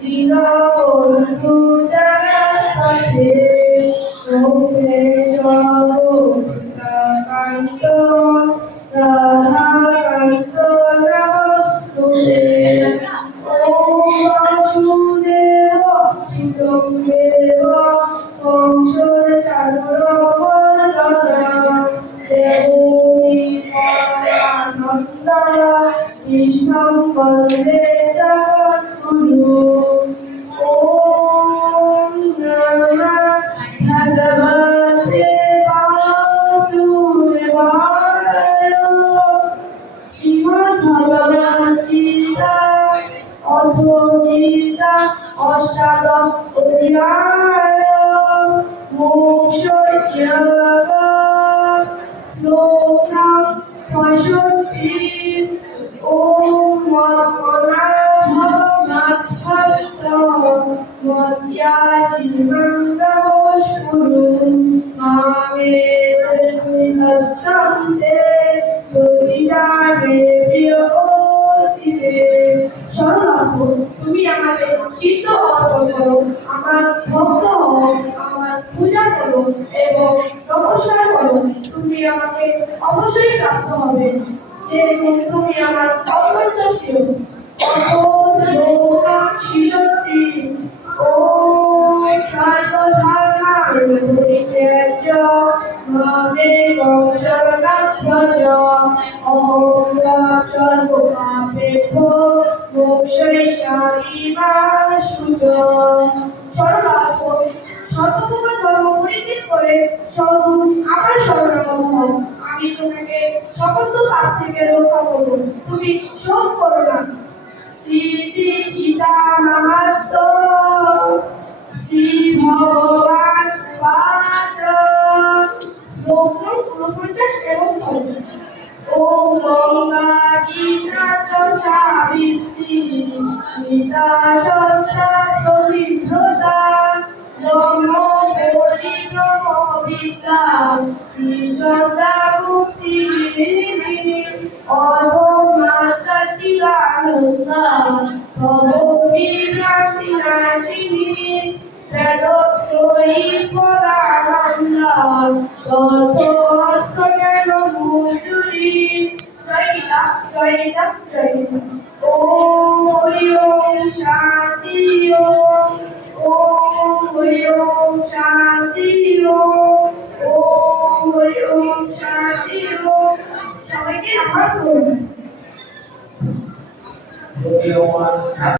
দীনবন্ধু যারা থাকে মুখে জগৎকান্ত রাধাকান্ত রামে ও বাসুদেব সুতং দেব কংসর চাদর দেবী পরমানন্দ কৃষ্ণং বন্দে জগদ্গুরু ওম নমঃ ভগবতে বাসুদেবায় শ্রীমদ্ ভগবদ্ গীতা অথ গীতা অষ্টাদশ অধ্যায় মোক্ষস্য শ্লোক 65 ওম মদ্যাজিমন্দমস্কুরু মামে তস্যন্তে প্রতিজানে প্রিয়তিতে শরণার্থ তুমি আমাদের চিত্ত অর্পণ করো, আমার ভক্ত হও, আমার পূজা করো এবং নমস্কার করো। তুমি আমাকে অবশ্যই প্রাপ্ত হবে, যেরকম তুমি আমার অত্যন্ত প্রিয়। শিশক্তি ও সর্বধর্মাণ পরিত্যাজ্য মামেকং শরণং ব্রজ অহং সর্বপাপেভ্যো মোক্ষয়িষ্যামি মা শুচঃ। শরণার্থ সর্বপ্রকার ধর্ম পরিত্যাগ করে আমার শরণাগত হও, আমি তোমাকে সমস্ত পাপ থেকে রক্ষা করব, তুমি শোক করো না। শ্রী শ্রী গীতা মাহাত্ম শ্রী ভগবান পাদ শ্লোক 49 এবং 50। ওম গঙ্গা গীতা সাবিত্রী সীতা সন্ধ্যা পবিত্রতা ব্রহ্ম বোধি বিদ্যা শ্রীসদা মুক্তি অধমাতা চিরানন্দা ভববিনাশিনাশিনী বেদোত্তরী পরানন্দা তথোত্তরেণ মূর্ধনি জয় রাম জয় রাম জয় রাম।